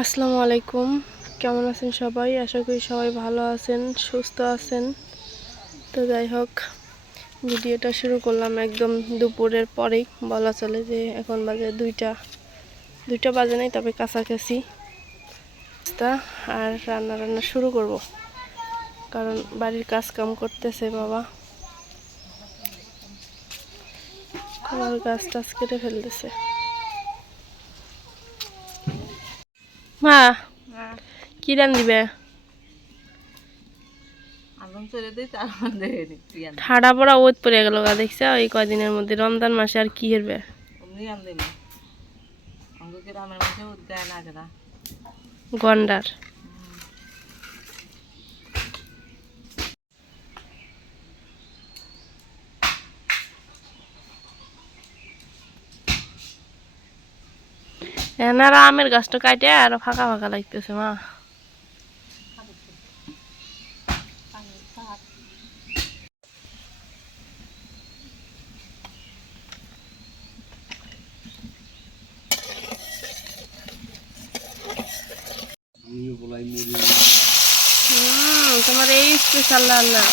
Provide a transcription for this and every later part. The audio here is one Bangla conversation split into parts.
আসসালামু আলাইকুম, কেমন আছেন সবাই? আশা করি সবাই ভালো আছেন, সুস্থ আছেন। তো যাই হোক, ভিডিওটা শুরু করলাম একদম দুপুরের পরেই বলা চলে, যে এখন বাজে দুইটা বাজে নাই, তবে কাছাকাছি। আর রান্না শুরু করব, কারণ বাড়ির কাজ কাম করতেছে বাবা, আমার গাছ টাছ কেটে ফেলতেছে। মা, কি রান্দিবে? ঠাডা পড়া ওত পড়ে গেল গা, দেখছ এই কয়দিনের মধ্যে রমজান মাসে আর কি হেরবে। গন্ডার এনারা আমের গাছটা কাটে আর ফাঁকা ফাঁকা লাগতেছে মা। তোমার এই স্পেশাল রান্না।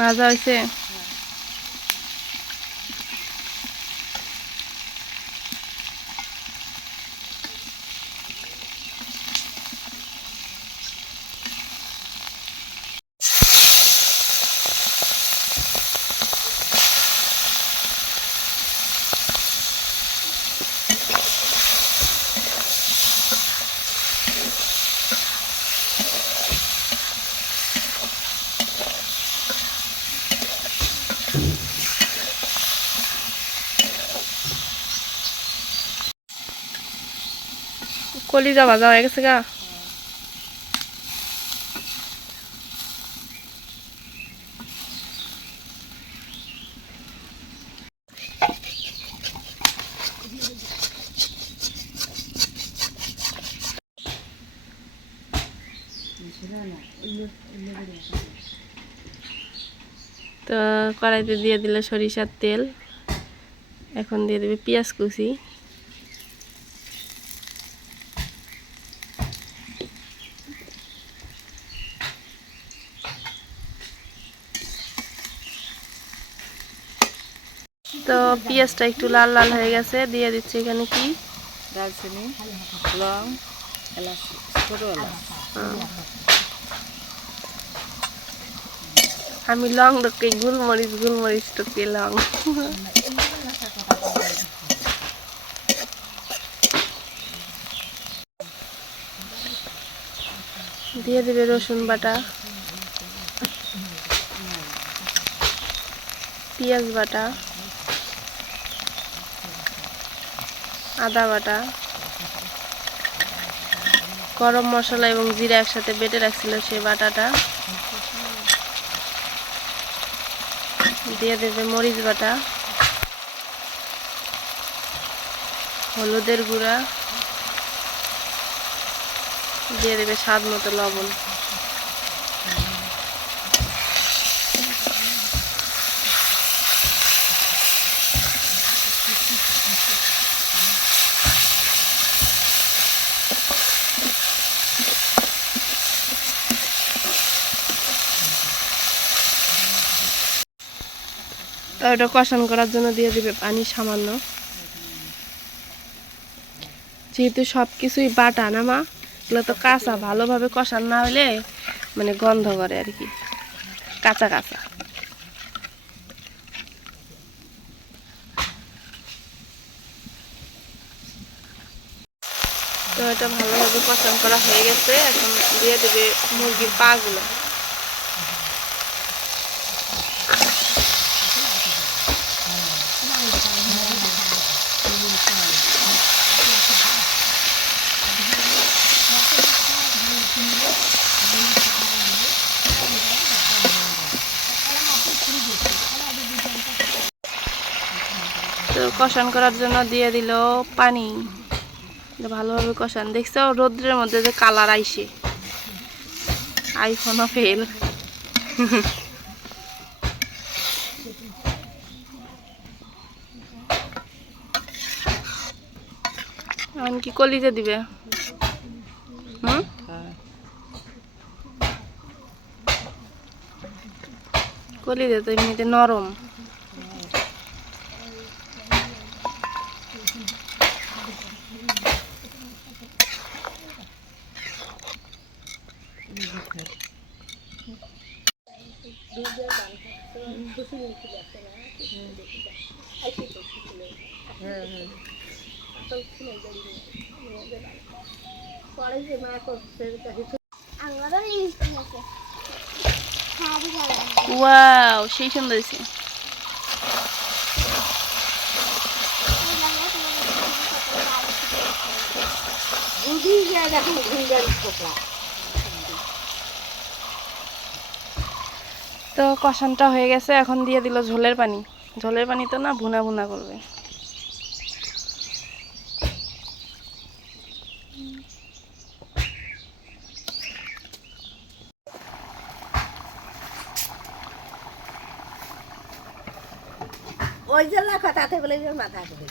ভাজা হয়েছে? কলিজা ভাজা হয়ে গেছে গা। তো কড়াইতে দিয়ে দিলে সরিষার তেল, এখন দিয়ে দেবে পেঁয়াজ কুচি, তো পেঁয়াজটা একটু লাল লাল হয়ে গেছে, দিয়ে দিচ্ছি এখানে কি দারচিনি, লং, এলাচ, ছোট এলাচ। আমি লং ঢুকে গোলমরিচ ঢুকে লং। দিয়ে দেবে রসুন বাটা, পেঁয়াজ বাটা, আদা বাটা, গরম মশলা এবং জিরা একসাথে বেটে রাখছিল সেই বাটাটা, দিয়ে দেবে মরিচ বাটা, হলুদের গুঁড়া, দিয়ে দেবে স্বাদ মতো লবণ। তো ওটা কষান করার জন্য দিয়ে দিবে পানি সামান্য, যেহেতু সব কিছুই বাটা না মা, এগুলো তো কাঁচা, ভালোভাবে কষান না হলে মানে গন্ধ করে আর কি, কাঁচা কাঁচা। তো এটা ভালোভাবে কষান করা হয়ে গেছে, এখন দিয়ে দেবে মুরগির পা গুলো। তো কষান করার জন্য দিয়ে দিল পানি। ভালোভাবে কষান। দেখছো রোদ্রের মধ্যে যে কালার আইসে, আইফোনও ফেল। এখন কি কলিজা দিবে? কলিজা তো এমনিতে নরম। ওয়াও, সেই সুন্দর হয়েছে। তো কষানটা হয়ে গেছে, এখন দিয়ে দিল ঝোলের পানি। ঝোলের পানি তো না, ভুনা ভুনা করবে। ওই জন্য কথাতে বলে মাথা করে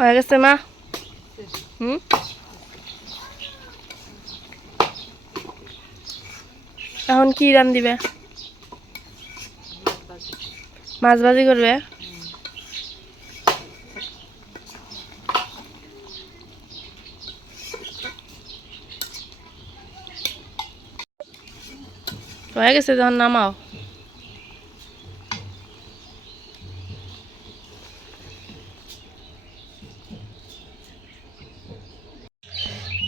হয়ে গেছে মা? এখন কি রান দিবে? মাছ ভাজি করবে? হয়ে গেছে, যখন নামাও।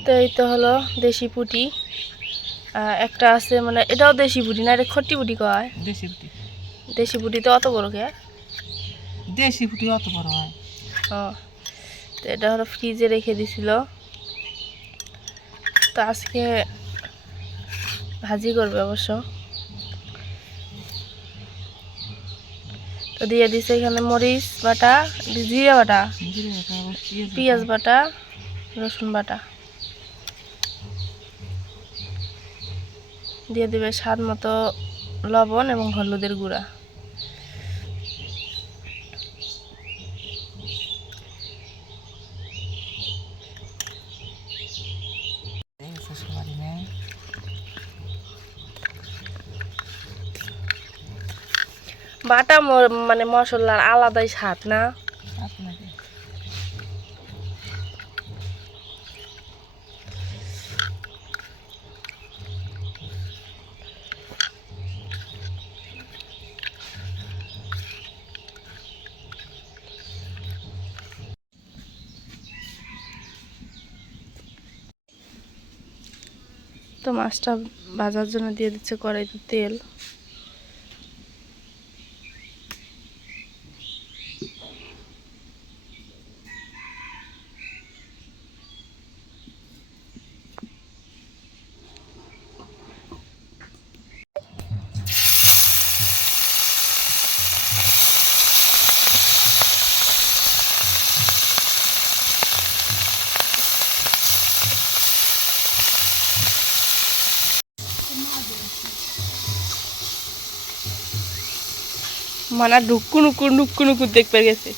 তো এই তো হলো দেশি পুঁটি। একটা আছে, মানে এটাও দেশি পুঁটি না, এটা খট্টি পুঁটি কয়। দেশি পুঁটি। দেশি পুঁটি তো অত বড় কে? দেশি পুঁটি অত বড় হয়। তো এটা হলো ফ্রিজে রেখে দিছিল, তো আজকে ভাজি করবে অবশ্য। তো দিয়ে দিছে এখানে মরিচ বাটা, জিরা বাটা, পেঁয়াজ বাটা, রসুন বাটা। দিয়ে দিবে স্বাদ মতো লবণ এবং হলুদের গুঁড়া। বাটা মানে মশলার আলাদাই স্বাদ না? তো মাছটা ভাজার জন্য দিয়ে দিচ্ছে কড়াইতে তেল। মানা ঢুক্কু নুক্কু দেখতে গেছে।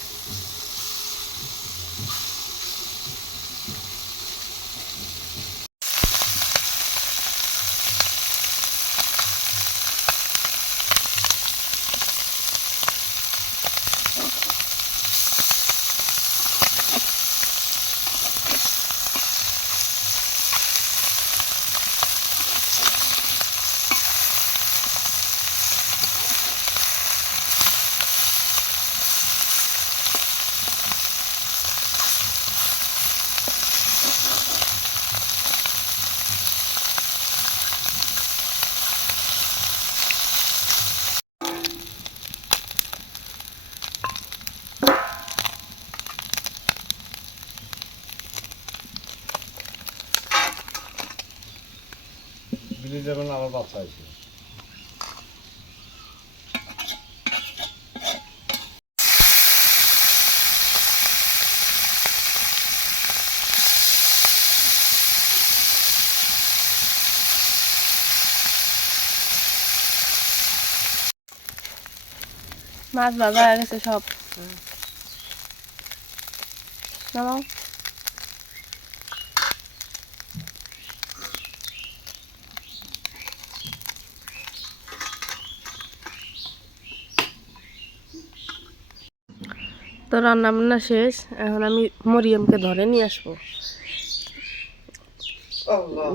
বিলি যাবেন আবার বাচ্চা আছে। মাছ ভাজা হয়ে গেছে সব। নামাও। তো রান্না বান্না শেষ, এখন আমি মরিয়মকে ধরে নিয়ে আসবো,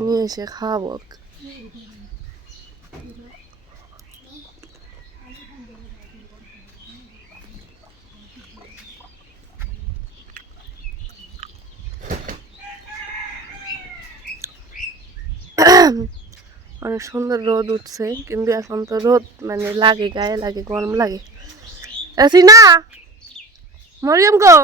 নিয়ে এসে খাওয়াবো। অনেক সুন্দর রোদ উঠছে, কিন্তু এখন তো রোদ মানে লাগে, গায়ে লাগে, গরম লাগে। আসি না মরিয়ম গো,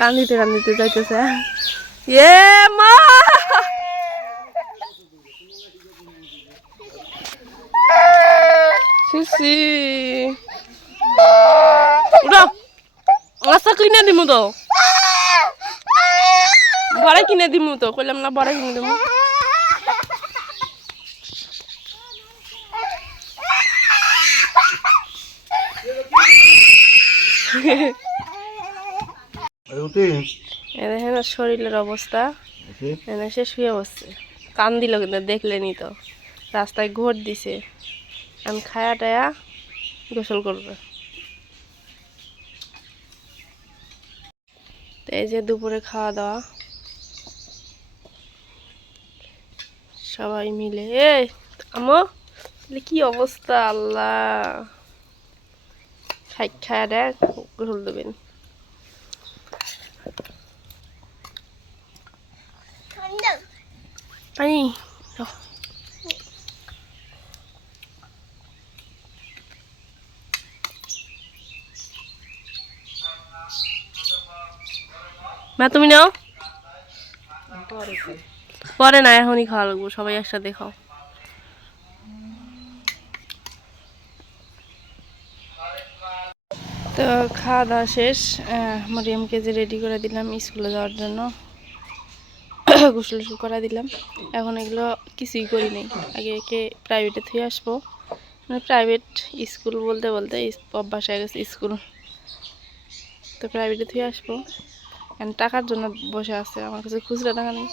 কান্দিতে কান্দিতে যাইতেছে। এ মা, সিসি উড়ো, আচ্ছা কিনে দিমু তো, বড় কিনে দিমু তো, কইলাম না বড় কিনে দিমু। দেখেন শরীরের অবস্থা, সে শুয়ে বসছে, কান দিল কিন্তু দেখলেনি তো, রাস্তায় ঘোর দিছে। আমি খায়া টায়া গোসল করবে। তো এই যে দুপুরে খাওয়া দাওয়া সবাই মিলে। এই আমো, কি অবস্থা আল্লাহ, খায়া টায়া গোসল দেবেন। পানি দাও। মা তুমি নাও, পরে না, এখনই খাওয়া লাগবো, সবাই একসাথে খাও। তো খাওয়া দাওয়া শেষ, মরিয়মকে যে রেডি করে দিলাম স্কুলে যাওয়ার জন্য, গোসল টোসল করা দিলাম। এখন এগুলো কিছুই করি নাই, আগে একে প্রাইভেটে থুয়ে আসবো, মানে প্রাইভেট স্কুল বলতে বলতে অভ্যাস হয়ে গেছে স্কুল, তো প্রাইভেটে থুয়ে আসবো। এখন টাকার জন্য বসে আছে, আমার কাছে খুচরা টাকা নেই।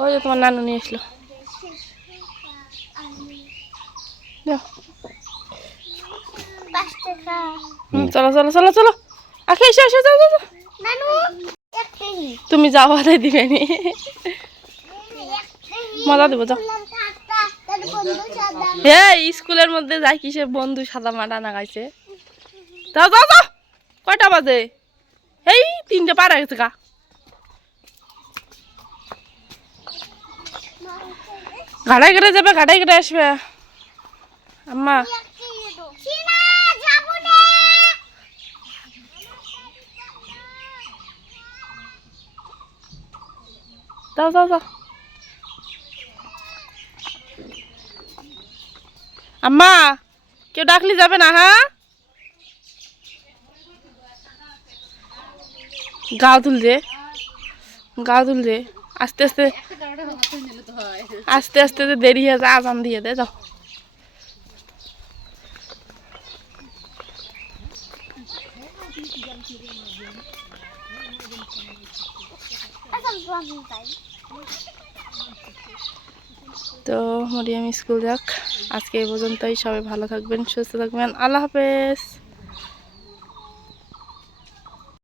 ওই যে তোমার নানু নিয়ে আসলো, চলো চলো চলো চলো, আখে এসে এসে যাও যাও। তুমি যাও, তাই দিবে নি, মজা দেবো যাও। হ্যাঁ স্কুলের মধ্যে যাই কিসে বন্ধু সাদা মাটা নাগাইছে। যাও যাও যাও, কয়টা বাজে? এই 3টে পার হয়ে গেছে গা। ঘাটাই কেটে যাবে, ঘাটাই কেটে আসবে আম্মা। যাও যাও যাও আম্মা, কেউ ডাকলি যাবে না, হ্যাঁ গাও তুলছে, গাও তুলছে, আস্তে আস্তে আস্তে আস্তে দেরি হয়ে যায়, আজান দিয়ে দে। যাও তো মরিয়ম স্কুল যাক, আজকে এই পর্যন্তই। সবাই ভালো থাকবেন, সুস্থ থাকবেন, আল্লাহ হাফেজ।